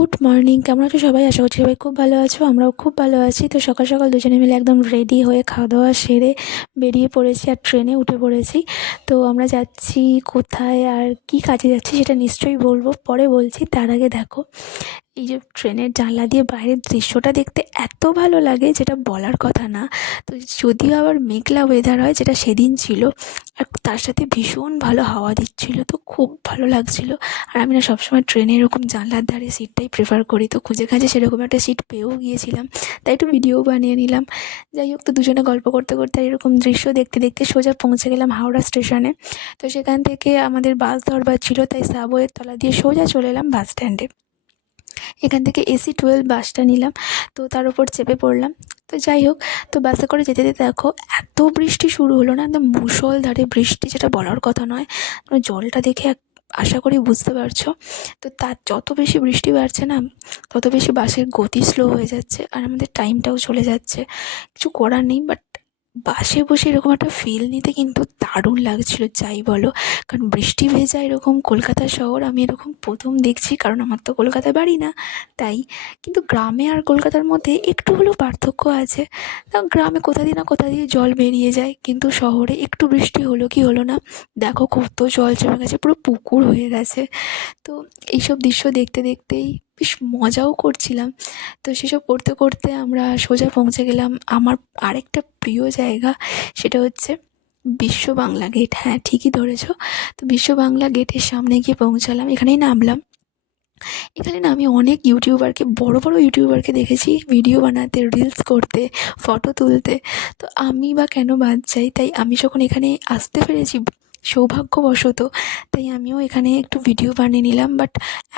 Good morning, কেমন আছো সবাই? আশা করছি সবাই খুব ভালো আছো, আমরাও খুব ভালো আছি। তো সকাল সকাল দুজনে মিলে একদম রেডি হয়ে খাওয়া দাওয়া সেরে বেরিয়ে পড়েছি আর ট্রেনে উঠে পড়েছি। তো আমরা যাচ্ছি কোথায় আর কি কাজে যাচ্ছি সেটা নিশ্চয়ই বলবো, পরে বলছি। তার আগে দেখো, এই যে ট্রেনের জানলা দিয়ে বাইরের দৃশ্যটা দেখতে এত ভালো লাগে যেটা বলার কথা না। তো যদিও আবার মেঘলা ওয়েদার হয়, যেটা সেদিন ছিল, আর তার সাথে ভীষণ ভালো হাওয়া দিচ্ছিল, তো খুব ভালো লাগছিল। আর আমি না সবসময় ট্রেনে এরকম জানলার ধারে সিটটাই প্রেফার করি, তো খুঁজে খাঁজে সেরকম একটা সিট পেয়েও গিয়েছিলাম, তাই একটু ভিডিও বানিয়ে নিলাম। যাই হোক, তো দুজনে গল্প করতে করতে এরকম দৃশ্য দেখতে দেখতে সোজা পৌঁছে গেলাম হাওড়া স্টেশনে। তো সেখান থেকে আমাদের বাস ধরবার ছিল, তাই সাবওয়ের তলা দিয়ে সোজা চলে এলাম বাস স্ট্যান্ডে। এখান থেকে AC 12 বাসটা নিলাম, তো তার উপর চেপে পড়লাম। তো যাই হোক, তো বাসে করে যেতে যেতে দেখো এত বৃষ্টি শুরু হলো না, একদম মুষলধারে বৃষ্টি, যেটা বলার কথা নয়। তোমরা জলটা দেখে আশা করি বুঝতে পারছো। তো তার যত বেশি বৃষ্টি বাড়ছে না, তত বেশি বাসের গতি স্লো হয়ে যাচ্ছে আর আমাদের টাইমটাও চলে যাচ্ছে। কিছু করার নেই, বাট বাসে বসে এরকম একটা ফিল নিতে কিন্তু দারুণ লাগছিল, যাই বলো। কারণ বৃষ্টি ভেজা এরকম কলকাতা শহর আমি এরকম প্রথম দেখছি, কারণ আমার তো কলকাতায় বাড়ি না, তাই। কিন্তু গ্রামে আর কলকাতার মধ্যে একটু হলেও পার্থক্য আছে। গ্রামে কোথা দিয়ে না কোথা দিয়ে জল বেরিয়ে যায়, কিন্তু শহরে একটু বৃষ্টি হলো কি হলো না, দেখো কত জল জমে গেছে, পুরো পুকুর হয়ে গেছে। তো এইসব দৃশ্য দেখতে দেখতেই বেশ মজাও করছিলাম। তো সেসব করতে করতে আমরা সোজা পৌঁছে গেলাম আমার আরেকটা প্রিয় জায়গা, সেটা হচ্ছে বিশ্ব বাংলা গেট। হ্যাঁ, ঠিকই ধরেছো। তো বিশ্ব বাংলা গেটের সামনে গিয়ে পৌঁছালাম, এখানেই নামলাম। এখানে না আমি অনেক ইউটিউবারকে, বড় বড় ইউটিউবারকে দেখেছি ভিডিও বানাতে, রিলস করতে, ফটো তুলতে। তো আমি বা কেন বাদ যাই? তাই আমি যখন এখানে আসতে পেরেছি সৌভাগ্যবশত, তাই আমিও এখানে একটু ভিডিও বানিয়ে নিলাম। বাট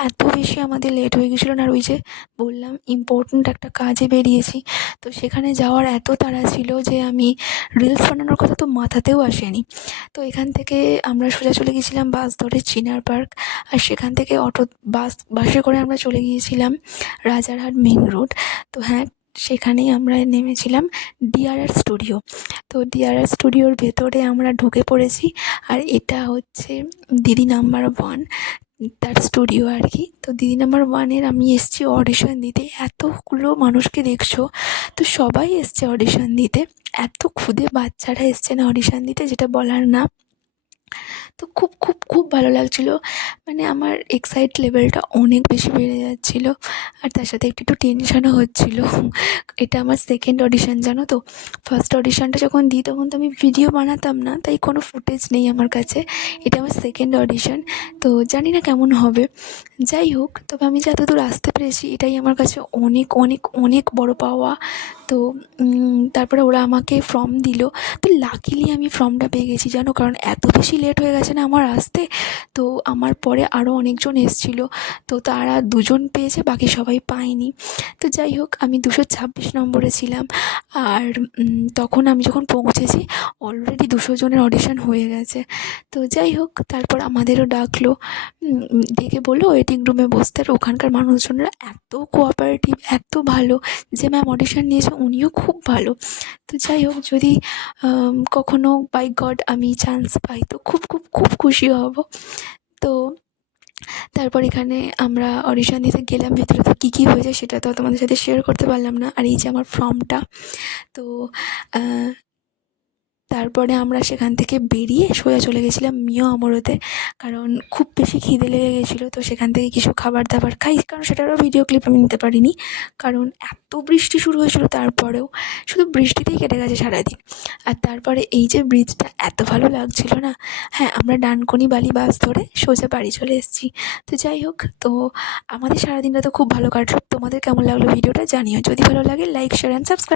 এত বেশি আমাদের লেট হয়ে গেছিলো না, আর ওই যে বললাম ইম্পর্ট্যান্ট একটা কাজে বেরিয়েছি, তো সেখানে যাওয়ার এত তাড়া ছিল যে আমি রিলস বানানোর কথা তো মাথাতেও আসেনি। তো এখান থেকে আমরা সোজা চলে গেছিলাম বাস ধরে চিনার পার্ক, আর সেখান থেকে বাসে করে আমরা চলে গিয়েছিলাম রাজারহাট মেন রোড। তো হ্যাঁ, সেখানেই আমরা নেমেছিলাম DRR স্টুডিও। তো DRR স্টুডিওর ভেতরে আমরা ঢুকে পড়েছি, আর এটা হচ্ছে দিদি নাম্বার 1 তার স্টুডিও আর কি। তো দিদি নাম্বার 1-এর আমি এসেছি অডিশন দিতে। এতগুলো মানুষকে দেখছো, তো সবাই এসছে অডিশন দিতে। এত ক্ষুদে বাচ্চারা এসছে না অডিশন দিতে, যেটা বলার না। তো খুব খুব খুব ভালো লাগছিলো, মানে আমার এক্সাইট লেভেলটা অনেক বেশি বেড়ে যাচ্ছিলো, আর তার সাথে একটু একটু টেনশনও হচ্ছিলো। এটা আমার সেকেন্ড অডিশন, জানো তো। ফার্স্ট অডিশনটা যখন দিই তখন তো আমি ভিডিও বানাতাম না, তাই কোনো ফুটেজ নেই আমার কাছে। এটা আমার সেকেন্ড অডিশন, তো জানি না কেমন হবে। যাই হোক, তবে আমি যতদূর আসতে পেরেছি এটাই আমার কাছে অনেক অনেক অনেক বড় পাওয়া। তো তারপরে ওরা আমাকে ফর্ম দিল। তো লাকিলি আমি ফর্মটা পেয়ে গেছি, জানো, কারণ এত বেশি লেট হয়ে গেছে না আমার আসতে। তো আমার পরে আরও অনেকজন এসেছিলো, তো তারা 2জন পেয়েছে, বাকি সবাই পায়নি। তো যাই হোক, আমি 226 নম্বরে ছিলাম। আর তখন আমি যখন পৌঁছেছি অলরেডি 200 জনের অডিশন হয়ে গেছে। তো যাই হোক, তারপর আমাদেরও ডাকলো, ডেকে বললো ওয়েটিং রুমে বসতে। আর ওখানকার মানুষজনরা এত কোঅপারেটিভ, এত ভালো, যে ম্যাম অডিশন নিয়েছে উনিও খুব ভালো। তো যাই হোক, যদি কখনো বাই গড আমি চান্স পাই তো খুব খুব খুব খুশি হব। তো তারপর এখানে আমরা অডিশন দিতে গেলাম, ভেতরে তো কী কী হয়েছে সেটা তো তোমাদের সাথে শেয়ার করতে পারলাম না। আর এই যে আমার ফর্মটা। তো তারপরে আমরা সেখান থেকে বেরিয়ে সোজা চলে গেছিলাম মিও আমরোতে, কারণ খুব বেশি খিদে লেগে গেছিলো। তো সেখান থেকে কিছু খাবার দাবার খাই, কারণ সেটারও ভিডিও ক্লিপ আমি নিতে পারিনি, কারণ এত বৃষ্টি শুরু হয়েছিলো। তারপরেও শুধু বৃষ্টিতেই কেটে গেছে সারাদিন। আর তারপরে এই যে ব্রিজটা এত ভালো লাগছিলো না। হ্যাঁ, আমরা ডানকুনি বালি বাস ধরে সোজা বাড়ি চলে এসেছি। তো যাই হোক, তো আমাদের সারাদিনটা তো খুব ভালো কাটলো। তোমাদের কেমন লাগলো ভিডিওটা জানিও, যদি ভালো লাগে লাইক, শেয়ার অ্যান্ড সাবস্ক্রাইব।